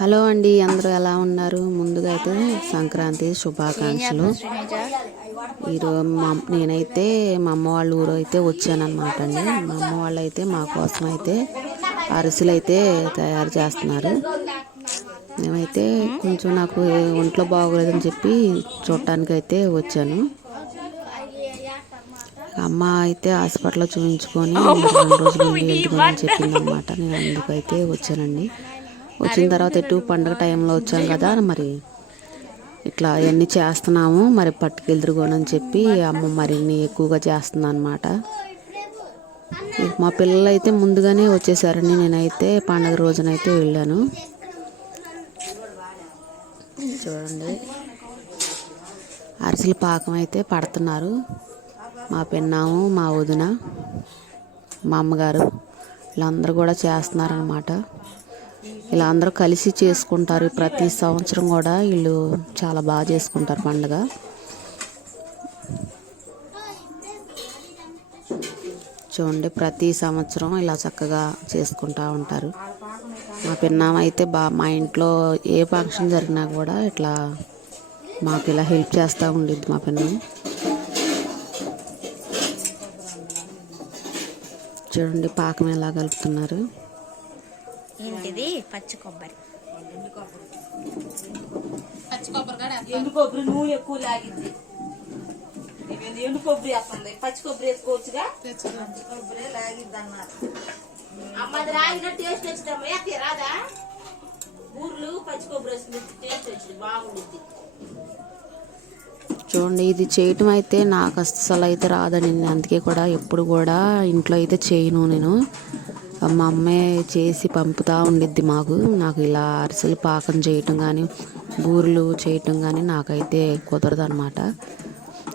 Hello అండి అందరూ ఎలా ఉన్నారు? ముందుగా అయితే సంక్రాంతి శుభాకాంక్షలు. ఈరోజు మా నేనైతే మా అమ్మ వాళ్ళ ఊరు అయితే వచ్చానమాట అండి. మా అమ్మ వాళ్ళు అయితే మా కోసం అయితే అరిసెలు అయితే తయారు చేస్తున్నారు. మేమైతే కొంచెం నాకు ఒంట్లో బాగోలేదని చెప్పి చూడటానికి అయితే వచ్చాను. అమ్మ అయితే హాస్పిటల్లో చూపించుకొని రెండు రోజులు ఉండి వెళ్తుకోమని నేను అందుకైతే వచ్చానండి. వచ్చిన తర్వాత ఎటు పండగ టైంలో వచ్చాం కదా మరి. ఇట్లా అవన్నీ చేస్తున్నాము మరి పట్టుకెళ్తురుగోనని చెప్పి అమ్మ మరిన్ని ఎక్కువగా చేస్తుంది అనమాట మా పిల్లలు అయితే ముందుగానే వచ్చేసారండి. నేనైతే పండగ రోజునైతే వెళ్ళాను. చూడండి. అరిసెల పాకం అయితే పడుతున్నారు. మా పిన్నాము మా వదిన మా అమ్మగారు వీళ్ళందరూ కూడా చేస్తున్నారనమాట ఇలా అందరూ కలిసి చేసుకుంటారు. ప్రతి సంవత్సరం కూడా వీళ్ళు చాలా బాగా చేసుకుంటారు పండుగ. చూడండి ప్రతి సంవత్సరం ఇలా చక్కగా చేసుకుంటూ ఉంటారు. మా పిన్నామ అయితే బా మా ఇంట్లో ఏ ఫంక్షన్ జరిగినా కూడా ఇట్లా మాకు ఇలా హెల్ప్ చేస్తూ ఉండిద్ది మా పిన్నం చూడండి పాకం ఎలా కలుపుతున్నారు. ఏంటిది? పచ్చి కొబ్బరి. పచ్చి కొబ్బరి ఎండు కొబ్బరి నూనె ఎక్కువ లాగింది. ఎండు కొబ్బరి వేస్తుంది. పచ్చి కొబ్బరి వేసుకోవచ్చుగా? పచ్చి కొబ్బరి. లాగిద్ది అన్నారు అమ్మది రాగిన టేస్ట్ వచ్చిందమ్మా. ఎత్తి రాదా? ఊర్లు పచ్చి కొబ్బరి వేసుకుని టేస్ట్ వచ్చింది. బాగుండిద్ది చూడండి ఇది చేయటం అయితే నాకు అస్సలు అయితే రాదండి నేను అందుకే కూడా ఎప్పుడు కూడా ఇంట్లో అయితే చేయను నేను. మా అమ్మే చేసి పంపుతూ ఉండిద్ది మాకు. నాకు ఇలా అరిసెలు పాకం చేయటం కానీ బూరెలు చేయటం కానీ నాకైతే కుదరదు అనమాట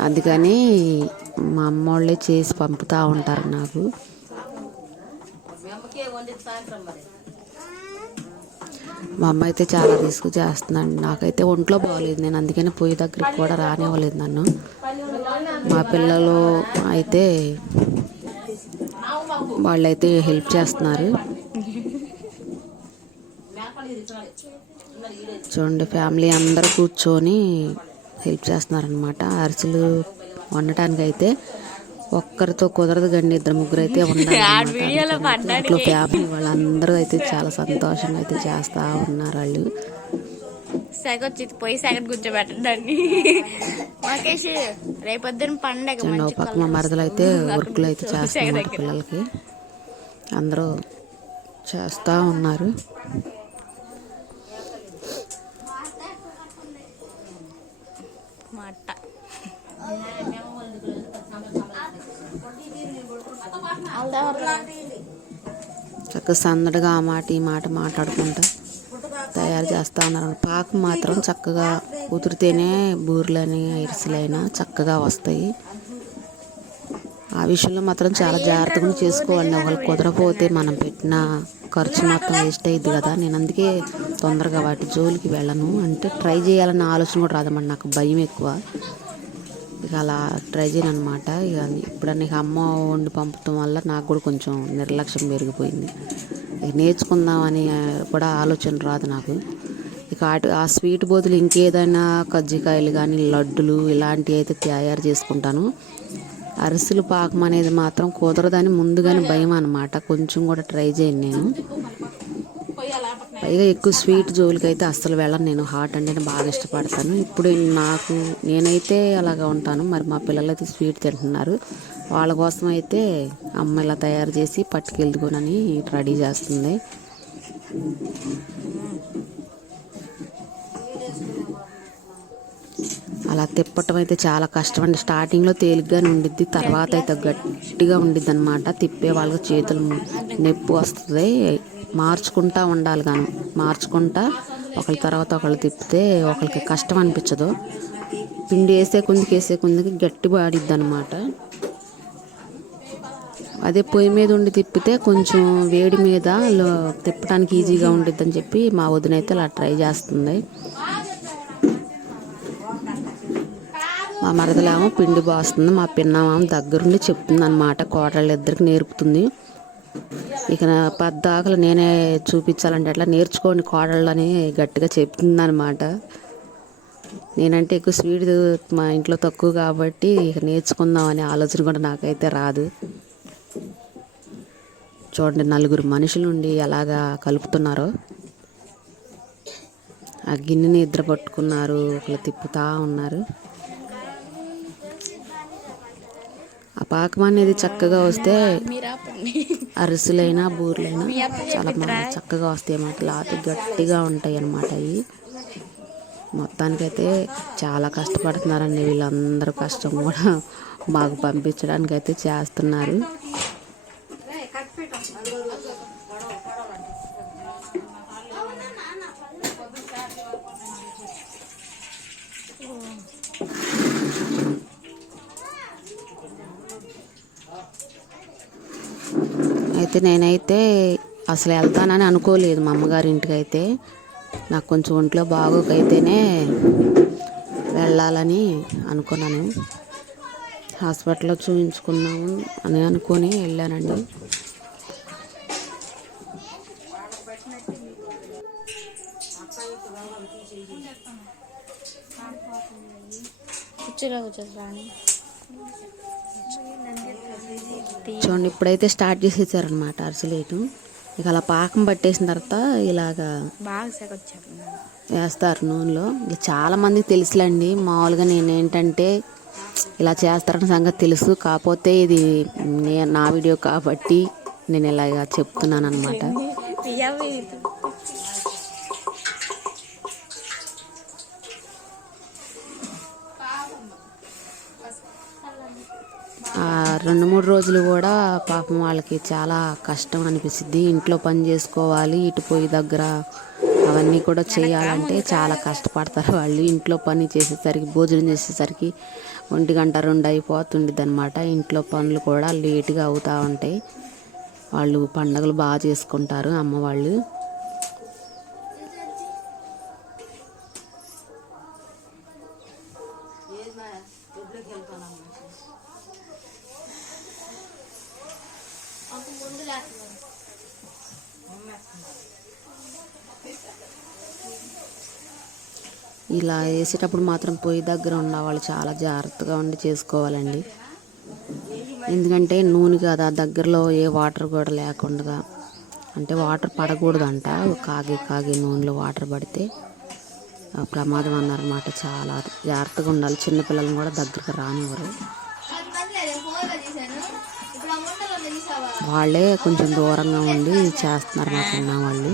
అందుకని మా అమ్మ వాళ్ళే చేసి పంపుతూ ఉంటారు నాకు. మా అమ్మ అయితే చాలా రిస్క్ చేస్తుందండి. నాకైతే ఒంట్లో బాగోలేదు నేను అందుకని పొయ్యి దగ్గరికి కూడా రానివ్వలేదు నన్ను. మా పిల్లలు అయితే వాళ్ళైతే హెల్ప్ చేస్తున్నారు. చూడండి ఫ్యామిలీ అందరూ కూర్చొని హెల్ప్ చేస్తున్నారనమాట అరిసెలు వండటానికి అయితే ఒక్కరితో కుదరదు కండి ఇద్దరు ముగ్గురు అయితే ఉండాలి ఇంట్లో ఫ్యామిలీ వాళ్ళందరూ అయితే చాలా సంతోషంగా అయితే చేస్తూ ఉన్నారు వాళ్ళు. సగొచ్చి పోయి సగం కూర్చోబెట్టండి మాకేసి రేపొద్దున పండగ మంచి పక్క మా మరదలు అయితే వర్క్లు అయితే చేస్తున్నారు పిల్లలకి. అందరూ చేస్తూ ఉన్నారు. మాట చక్కగా సందడిగా ఆ మాట ఈ మాట మాట్లాడుకుంటా తయారు చేస్తూ ఉన్నారు పాకు మాత్రం చక్కగా కుదిరితేనే బూరెలని ఇరుసులైనా చక్కగా వస్తాయి. ఆ విషయంలో మాత్రం చాలా జాగ్రత్తగా చేసుకోవాలి. ఒకళ్ళు కుదరపోతే మనం పెట్టిన ఖర్చు మొత్తం వేస్ట్ అయ్యింది కదా. నేను అందుకే తొందరగా వాటి జోలికి వెళ్ళను అంటే ట్రై చేయాలన్న ఆలోచన కూడా రాదన్నమాట. నాకు భయం ఎక్కువ. ఇక అలా ట్రై చేయను అనమాట ఇక ఇప్పుడు నీకు అమ్మ వండి పంపటం వల్ల నాకు కూడా కొంచెం నిర్లక్ష్యం పెరిగిపోయింది. నేర్చుకుందామని కూడా ఆలోచన రాదు నాకు. ఇక ఆ స్వీట్ బదులు ఇంకేదైనా కజ్జికాయలు కానీ లడ్డులు ఇలాంటివి అయితే తయారు చేసుకుంటాను. అరిసెలు పాకం అనేది మాత్రం కుదరదని ముందుగానే భయం అనమాట కొంచెం కూడా ట్రై చేయను నేను. పైగా ఎక్కువ స్వీట్ జోలికి అయితే అస్సలు వెళ్ళను నేను. హాట్ అంటే బాగా ఇష్టపడతాను. ఇప్పుడు నాకు నేనైతే అలాగా ఉంటాను. మరి మా పిల్లలు అయితే స్వీట్ తింటున్నారు. వాళ్ళ కోసం అయితే అమ్మ ఇలా తయారు చేసి పట్టుకెళ్ళుకోనని రెడీ చేస్తుంది. అలా తిప్పటం అయితే చాలా కష్టం అండి. స్టార్టింగ్లో తేలిగ్గానే ఉండిద్ది. తర్వాత అయితే గట్టిగా ఉండిద్ది అనమాట తిప్పే వాళ్ళకి చేతులు నొప్పి వస్తుంది. మార్చుకుంటా ఉండాలి కానీ మార్చుకుంటా ఒకళ్ళ తర్వాత ఒకళ్ళు తిప్పితే ఒకరికి కష్టం అనిపించదు. పిండి వేసే కుందికి వేసే కుందికి గట్టి పాడిద్ది అనమాట అదే పొయ్యి మీద ఉండి తిప్పితే కొంచెం వేడి మీద తిప్పడానికి ఈజీగా ఉండిద్ది అని చెప్పి మా వదిన అయితే అలా ట్రై చేస్తుంది. మా మరదలేమో పిండి బాస్తుంది మా పిన్నమేమో దగ్గరుండి చెప్తుంది అనమాట కోటళ్ళు ఇద్దరికి నేర్పుతుంది. ఇక నా పద్దాకలు నేనే చూపించాలంటే అట్లా నేర్చుకోండి కోడళ్ళని గట్టిగా చెప్తుందనమాట నేనంటే ఎక్కువ స్వీట్ మా ఇంట్లో తక్కువ కాబట్టి ఇక నేర్చుకుందాం అనే ఆలోచన కూడా నాకైతే రాదు. చూడండి నలుగురు మనుషులుండి ఎలాగా కలుపుతున్నారో. ఆ గిన్నెని ఇద్దరు పట్టుకున్నారు ఒకళ్ళు తిప్పుతా ఉన్నారు ఆ పాకం అనేది చక్కగా వస్తే అరిసెలైనా బూరెలైనా చాలా బాగా చక్కగా వస్తాయి. అన్నమాట లేకపోతే గట్టిగా ఉంటాయి అన్నమాట అవి. మొత్తానికైతే చాలా కష్టపడుతున్నారండి వీళ్ళందరూ కష్టం కూడా మాకు పంపించడానికి అయితే చేస్తున్నారు. అయితే నేనైతే అసలు వెళ్తానని అనుకోలేదు మా అమ్మగారి ఇంటికి అయితే. నాకు కొంచెం ఒంట్లో బాగోకైతేనే వెళ్ళాలని అనుకున్నాను. హాస్పిటల్లో చూపించుకున్నాము అని అనుకొని వెళ్ళానండి. కూర్చోలో కూర్చోరా చూడండి ఇప్పుడైతే స్టార్ట్ చేసేసారనమాట అరిసెలేయటం ఇక అలా పాకం పట్టేసిన తర్వాత ఇలాగా వేస్తారు నూనెలో. ఇక చాలా మందికి తెలుసులేండి మామూలుగా నేను ఏంటంటే ఇలా చేస్తారన్న సంగతి తెలుసు. కాకపోతే ఇది నా వీడియో కాబట్టి నేను ఇలాగ చెప్తున్నాను అనమాట రెండు మూడు రోజులు కూడా పాపం వాళ్ళకి చాలా కష్టం అనిపిస్తుంది. ఇంట్లో పని చేసుకోవాలి ఇటు పొయ్యి దగ్గర అవన్నీ కూడా చేయాలంటే చాలా కష్టపడతారు వాళ్ళు. ఇంట్లో పని చేసేసరికి భోజనం చేసేసరికి ఒంటి గంట రెండు అయిపోతుండేది అనమాట ఇంట్లో పనులు కూడా లేటుగా అవుతూ ఉంటాయి. వాళ్ళు పండగలు బాగా చేసుకుంటారు అమ్మ ఇలా వేసేటప్పుడు మాత్రం పొయ్యి దగ్గర ఉన్న వాళ్ళు చాలా జాగ్రత్తగా ఉండి చేసుకోవాలండి. ఎందుకంటే నూనె కదా దగ్గరలో ఏ వాటర్ కూడా లేకుండా అంటే వాటర్ పడకూడదంట. కాగి కాగి నూనెలో వాటర్ పడితే ప్రమాదం అన్నారన్నమాట చాలా జాగ్రత్తగా ఉండాలి. చిన్నపిల్లలను కూడా దగ్గరకు రానివ్వరు. వాళ్ళే కొంచెం దూరంగా ఉండి చేస్తున్నారు మా చిన్న వాళ్ళు.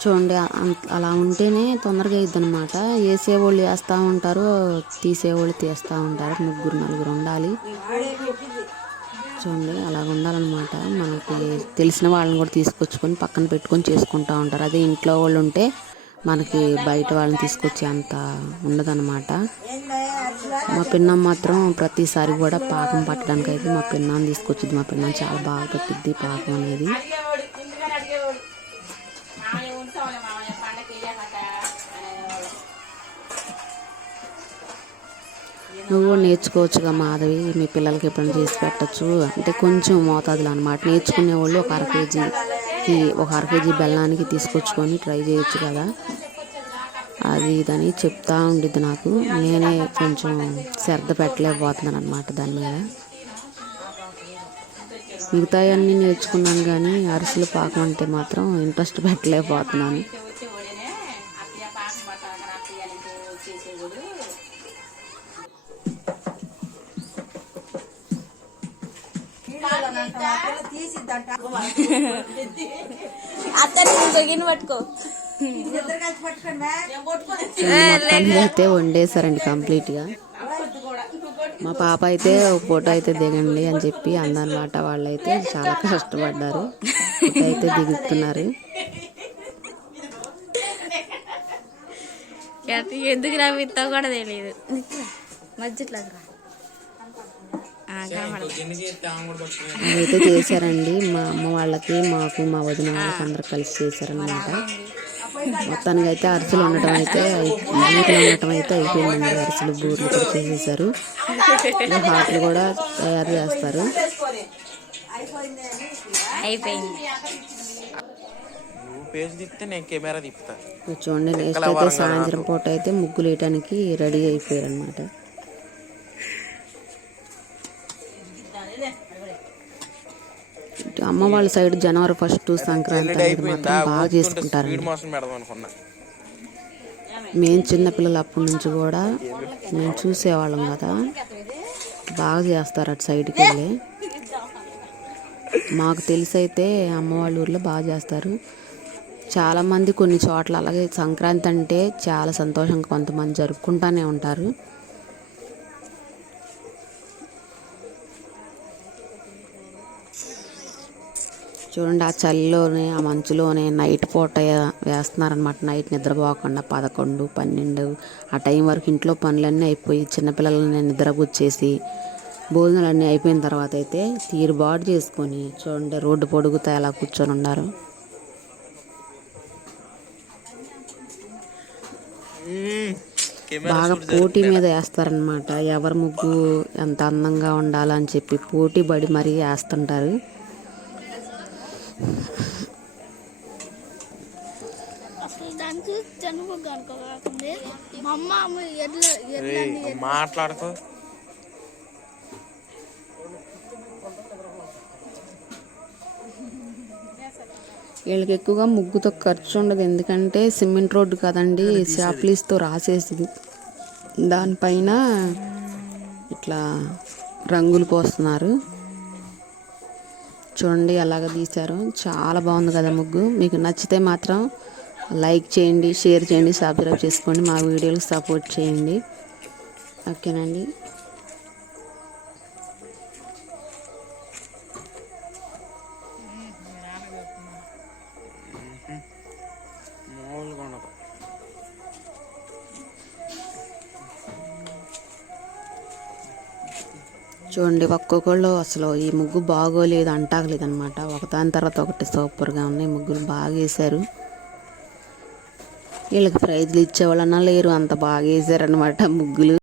చూడండి అం- అలా ఉంటేనే తొందరగా అయ్యిద్ది అనమాట వేసేవాళ్ళు వేస్తూ ఉంటారు తీసేవాళ్ళు తీస్తూ ఉంటారు. ముగ్గురు నలుగురు ఉండాలి. చూడండి అలాగ ఉండాలన్నమాట. మనకి తెలిసిన వాళ్ళని కూడా తీసుకొచ్చుకొని పక్కన పెట్టుకొని చేసుకుంటూ ఉంటారు. అదే ఇంట్లో వాళ్ళు ఉంటే మనకి బయట వాళ్ళని తీసుకొచ్చే అంత ఉండదన్నమాట. మా పిన్నం మాత్రం ప్రతిసారి కూడా పాకం పట్టడానికి అయితే మా పిన్నాన్ని తీసుకొచ్చింది. మా పిన్నం చాలా బాగా పట్టిద్ది పాకం అనేది. నువ్వు కూడా నేర్చుకోవచ్చుగా మాధవి మీ పిల్లలకి ఎప్పుడైనా చేసి పెట్టచ్చు. అంటే కొంచెం మోతాదులు అనమాట నేర్చుకునే వాళ్ళు ఒక అర కేజీకి ఒక అర కేజీ బెల్లానికి తీసుకొచ్చుకొని ట్రై చేయొచ్చు కదా. అది ఇదని చెప్తా ఉండిద్ది నాకు. నేనే కొంచెం శ్రద్ధ పెట్టలేకపోతున్నాను అనమాట దాని మీద. మిగతాయన్నీ నేర్చుకున్నాను కానీ అరిసెలు పాకం అంటే మాత్రం ఇంట్రెస్ట్ పెట్టలేకపోతున్నాను. అత్తని పట్టుకో. అయితే వండేశారండి కంప్లీట్గా. మా పాప అయితే ఒక ఫోటో అయితే దిగండి అని చెప్పి అందనమాట వాళ్ళైతే చాలా కష్టపడ్డారు. ఫోటో అయితే దిగుతున్నారు. ఎందుకు నవ్విస్తావు కూడా తెలియదు మధ్యలో అదైతే చేశారండి. మా అమ్మ వాళ్ళకి మాకు మా వదిన వాళ్ళకి అందరు కలిసి చేశారనమాట మొత్తానికి అయితే అరిసెలు ఉండటం అయితే బూరెలు ఉండటం అయితే అయిపోయిందండి. అరిసెలు బూరెలు కూడా చేసేసారు హాట్లు కూడా తయారు చేస్తారు. అయిపోయింది. చూడండి నెక్స్ట్ అయితే సాయంత్రం పూట అయితే ముగ్గులు వేయడానికి రెడీ అయిపోయారు అనమాట అమ్మ వాళ్ళ సైడ్ జనవరి ఫస్ట్ సంక్రాంతి అనేది మాత్రం బాగా చేసుకుంటారు మేము చిన్నపిల్లలు అప్పటి నుంచి కూడా మేము చూసేవాళ్ళం కదా. బాగా చేస్తారు అటు సైడ్కి వెళ్ళి. మాకు తెలిసి అయితే అమ్మ వాళ్ళ ఊర్లో బాగా చేస్తారు. చాలామంది కొన్ని చోట్ల అలాగే సంక్రాంతి అంటే చాలా సంతోషంగా కొంతమంది జరుపుకుంటానే ఉంటారు. చూడండి ఆ చలిలోనే ఆ మంచులోనే నైట్ పూట వేస్తున్నారనమాట నైట్ నిద్రపోకుండా పదకొండు పన్నెండు ఆ టైం వరకు ఇంట్లో పనులన్నీ అయిపోయి చిన్నపిల్లలని నిద్రపుచ్చేసి భోజనాలన్నీ అయిపోయిన తర్వాత అయితే తీరుబాటు చేసుకొని చూడండి రోడ్డు పొడుగుతా ఎలా కూర్చొని ఉన్నారు. బాగా పోటీ మీద వేస్తారనమాట ఎవరి ముగ్గు ఎంత అందంగా ఉండాలని చెప్పి పోటీ పడి మరీ వేస్తుంటారు. మాట్లాడుకో. వీళ్ళకి ఎక్కువగా ముగ్గుతో ఖర్చు ఉండదు. ఎందుకంటే సిమెంట్ రోడ్డు కదండి షాప్లీస్తో రాసేసి దానిపైన ఇట్లా రంగులు పోస్తున్నారు. చూడండి ఎలాగ తీశారు. చాలా బాగుంది కదా ముగ్గు. మీకు నచ్చితే మాత్రం లైక్ చేయండి షేర్ చేయండి సబ్స్క్రైబ్ చేసుకోండి మా వీడియోలకు సపోర్ట్ చేయండి. ఓకేనండి చూడండి ఒక్కొక్కళ్ళు అసలు ఈ ముగ్గు బాగోలేదు అంటాగలేదు అనమాట ఒకదాని తర్వాత ఒకటి సూపర్గా ఉన్నాయి ముగ్గులు బాగా వేశారు వీళ్ళకి ప్రైజ్లు ఇచ్చేవాళ్ళన్నా లేరు. అంత బాగా వేసారనమాట ముగ్గులు.